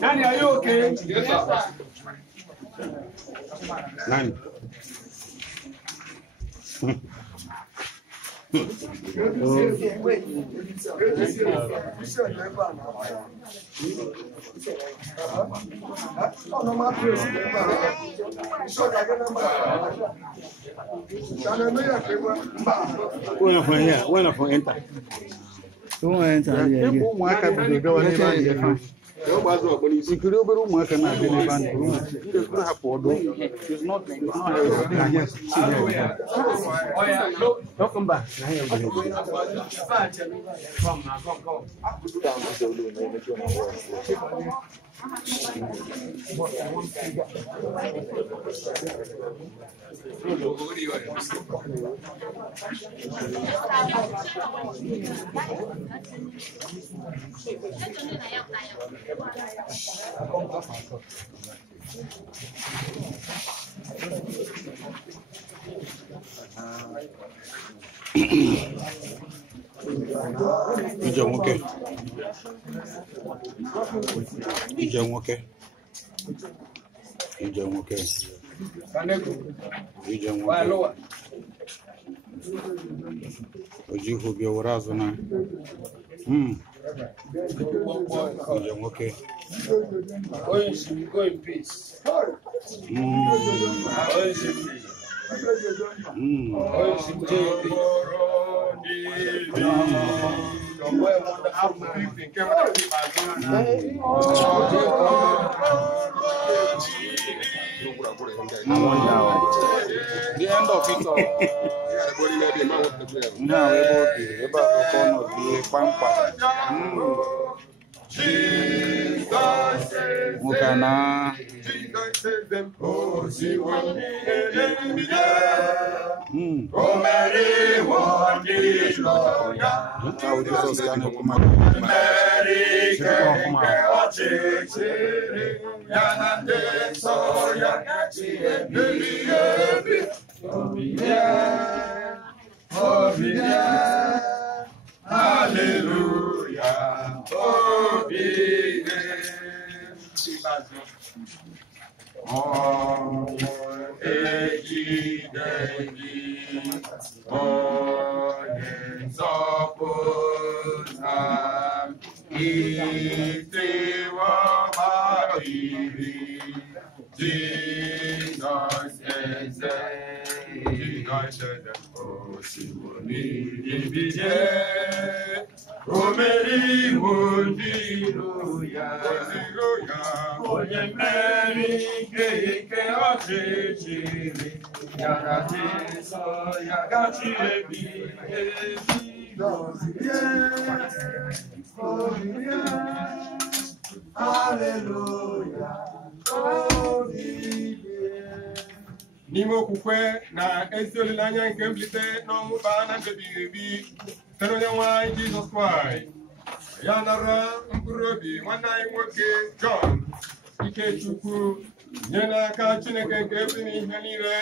Nani, are you okay? Yes, sir. Nani. Bueno, fue enter. ¿Cómo entra? Include uma can have been a band. It's not yes. Come back. Okay. Ojiho bi warazo na. Okay. Go in peace. The end of it all. Now we both be Mukana. Hallelujah. Oh, Eji Deji, oh, Nensopota, Itewa Mahiri, Jesus is oh, Simoni, Ibije, Omeri Mundiruya, Oye Mary, Keke Ochiri, Yagati, so Yagati, Hallelujah. Nimo kukwe na esioli lanya nke mblite n'ọnwụ baa na ndebi site onye nwe Jesus Christ. Ya nara mkpụrụ obi nwanne anyị nwoke John Ikechukwu nye n'aka Chineke nke ebi n'ihe niile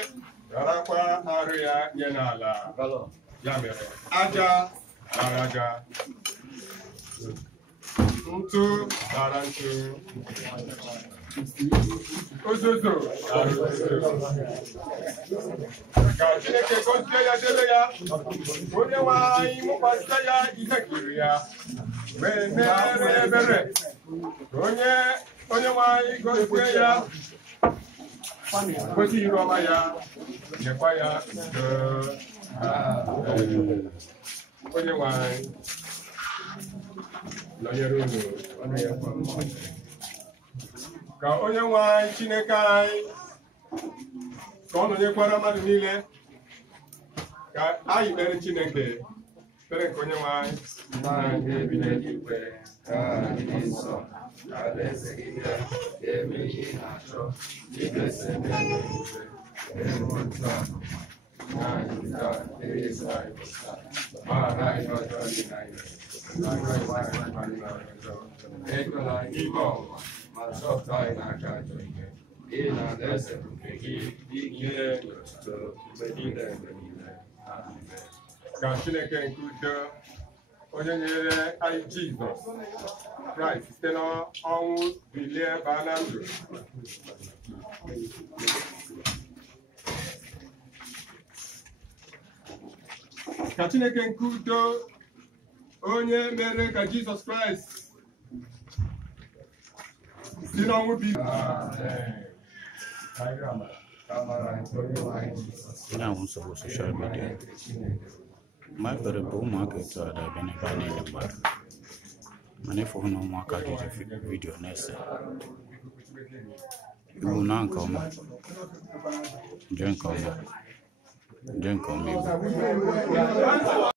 garakwa arụ ya nye n'ala. Ya mere aja dara aja, ntụ dara ntụ, ozozo ka Chineke gọzie ya debe ya, onye nwe anyị mụkwasị ya ihe kiri ya wee mere ebere, onye nwe anyị gọzie ya kwesị iru ọma ya nyekwa ya udo. Onye nwe anyị nọnyere unu ọnụ ya kwa mma. Ka onye nwe anyị Chineke anyị ka ọ nọnyekwara mmadụ niile, ka anyị kpere Chineke kpere nke onye nwe anyị. Ebi n'eluigwe, ka dị nsọ, ka alaeze gị bịa, ka eme ihe ị na-achọ, igosi ebe n'eluigwe, ịhụ nsọ na anyị taa, ezi anyị pụta, gbaghara anyị ọjọọ dị na anyị, na anyị anyị ọjọọ, ekwela anyị ime ọnwụnwa. ma zọpụta anyị n'aka ajọ ihe. N'ihi na alaeze nke gị dị ike n'otuto mgbe niile mgbe niile. Amen. Ka Chineke nke udo onye nyere anyị Jizọs Kraịst site n'ọnwụ bilie baa na ndụ. Ka Chineke nke udo onye mere ka Jizọs Kraịst si n'ọnwụ bilie. Ina un sabo social media. Ma per po ma che to da bene bane ne ba. Mane fo no ma ka ji video nese. Ibu na nka ma. Jen ka ma.